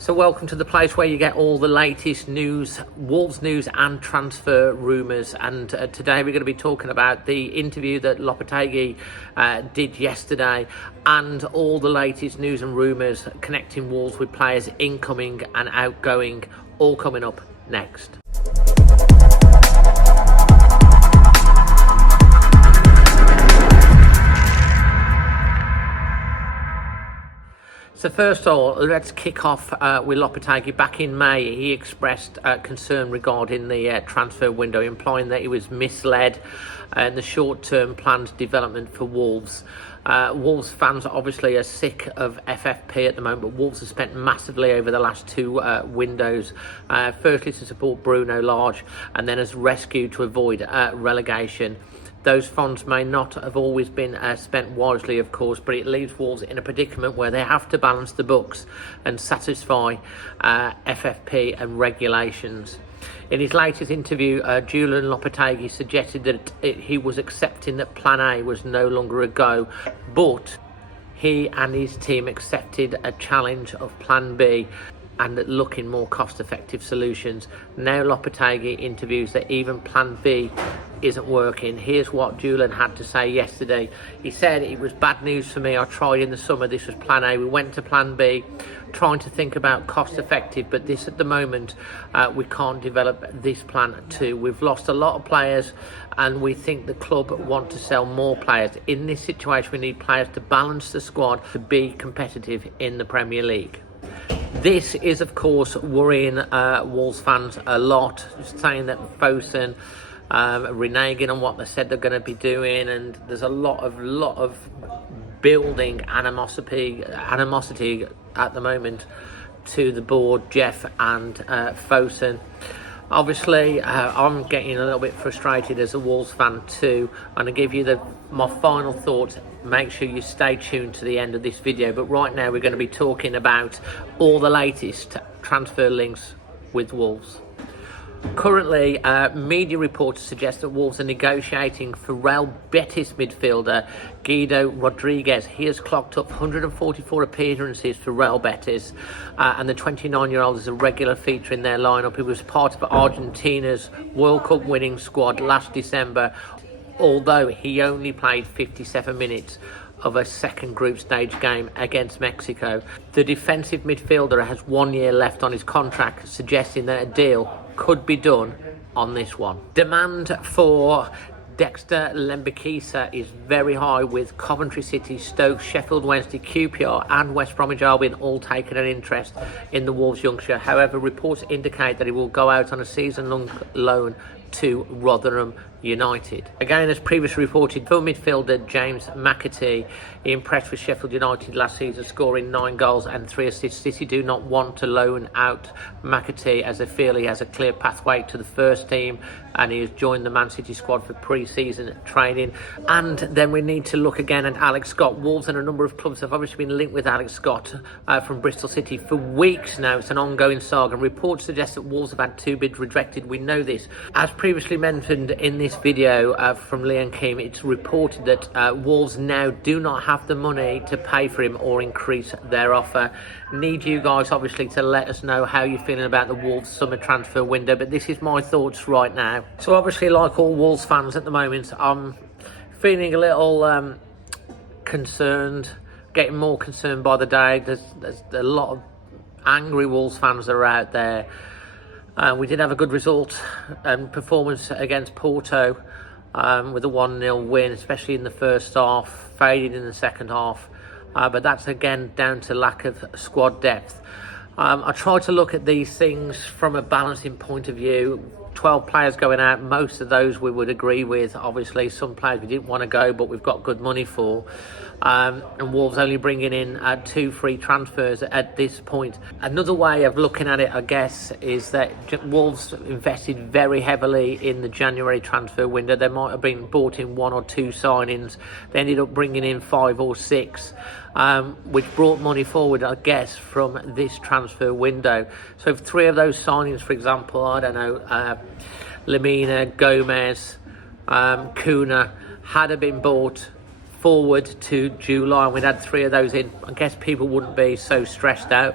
So welcome to the place where you get all the latest news, Wolves news and transfer rumours. And today we're going to be talking about the interview that Lopetegui did yesterday and all the latest news and rumours connecting Wolves with players incoming and outgoing, all coming up next. So first of all, let's kick off with Lopetegui. Back in May, he expressed concern regarding the transfer window, implying that he was misled in the short-term planned development for Wolves. Wolves fans obviously are sick of FFP at the moment, but Wolves have spent massively over the last two windows. Firstly to support Bruno Lage, and then as rescue to avoid relegation. Those funds may not have always been spent wisely, of course, but it leaves Wolves in a predicament where they have to balance the books and satisfy FFP and regulations. In his latest interview, Julian Lopetegui suggested that he was accepting that Plan A was no longer a go, but he and his team accepted a challenge of Plan B and looking more cost-effective solutions. Now Lopetegui interviews that even Plan B isn't working. Here's what Julian had to say yesterday. He said, "It was bad news for me. I tried in the summer. This was Plan A. We went to Plan B, trying to think about cost-effective, but this at the moment, we can't develop this Plan 2. We've lost a lot of players, and we think the club want to sell more players. In this situation, we need players to balance the squad to be competitive in the Premier League." This is, of course, worrying Wolves fans a lot, saying that Fosun reneging on what they said they're going to be doing, and there's a lot of building animosity at the moment to the board, Jeff and Fosun. Obviously, I'm getting a little bit frustrated as a Wolves fan too. I'm going to give you my final thoughts. Make sure you stay tuned to the end of this video. But right now, we're going to be talking about all the latest transfer links with Wolves. Currently, media reports suggest that Wolves are negotiating for Real Betis midfielder Guido Rodriguez. He has clocked up 144 appearances for Real Betis, and the 29-year-old is a regular feature in their lineup. He was part of Argentina's World Cup winning squad last December, although he only played 57 minutes of a second group stage game against Mexico. The defensive midfielder has 1 year left on his contract, suggesting that a deal could be done on this one. Demand for Dexter Lembikisa is very high, with Coventry City, Stoke, Sheffield Wednesday, QPR and West Bromwich Albion all taking an interest in the Wolves youngster. However, reports indicate that he will go out on a season-long loan to Rotherham United. Again, as previously reported, full midfielder James McAtee, he impressed with Sheffield United last season, scoring 9 goals and 3 assists. City do not want to loan out McAtee, as they feel he has a clear pathway to the first team, and he has joined the Man City squad for pre-season training. And then we need to look again at Alex Scott. Wolves and a number of clubs have obviously been linked with Alex Scott from Bristol City for weeks now. It's an ongoing saga, and reports suggest that Wolves have had 2 bids rejected. We know this. As previously mentioned in this video from Liam Kim, it's reported that Wolves now do not have the money to pay for him or increase their offer. Need you guys obviously to let us know how you're feeling about the Wolves summer transfer window, but this is my thoughts right now. So obviously, like all Wolves fans at the moment, I'm feeling a little concerned, getting more concerned by the day. There's a lot of angry Wolves fans that are out there. We did have a good result and performance against Porto with a 1-0 win, especially in the first half, faded in the second half. But that's again down to lack of squad depth. I try to look at these things from a balancing point of view. 12 players going out, most of those we would agree with. Obviously, some players we didn't want to go, but we've got good money for. And Wolves only bringing in 2 free transfers at this point. Another way of looking at it, I guess, is that Wolves invested very heavily in the January transfer window. They might have been bought in 1 or 2 signings. They ended up bringing in 5 or 6. Which brought money forward, I guess, from this transfer window. So 3 of those signings, for example, I don't know, Lemina, Gomez, Kuna, had been bought forward to July, and we'd had 3 of those in, I guess people wouldn't be so stressed out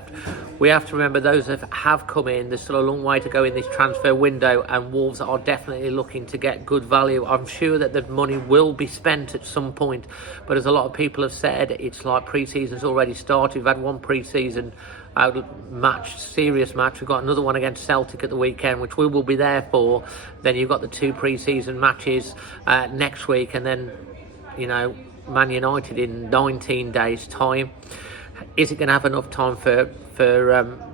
we have to remember those that have come in, there's still a long way to go in this transfer window, and Wolves are definitely looking to get good value. I'm sure that the money will be spent at some point, but as a lot of people have said, it's like pre-season's already started. We've had one pre-season match, serious match. We've got another one against Celtic at the weekend, which we will be there for. Then you've got the 2 pre-season matches next week, and then, you know, Man United in 19 days' time. Is it going to have enough time for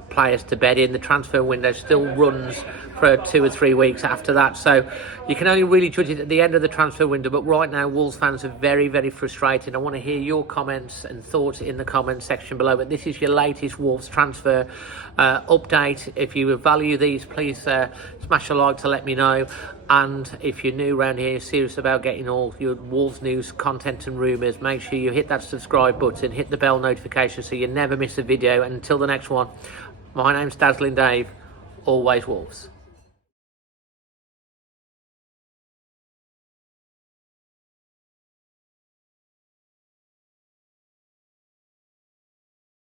players to bed in? The transfer window still runs for 2 or 3 weeks after that, so you can only really judge it at the end of the transfer window. But right now, Wolves fans are very, very frustrated. I want to hear your comments and thoughts in the comment section below. But this is your latest Wolves transfer update. If you value these, please smash a like to let me know. And if you're new around here, serious about getting all your Wolves news, content and rumours, make sure you hit that subscribe button, hit the bell notification so you never miss a video. And until the next one, my name's Dazzling Dave, always Wolves.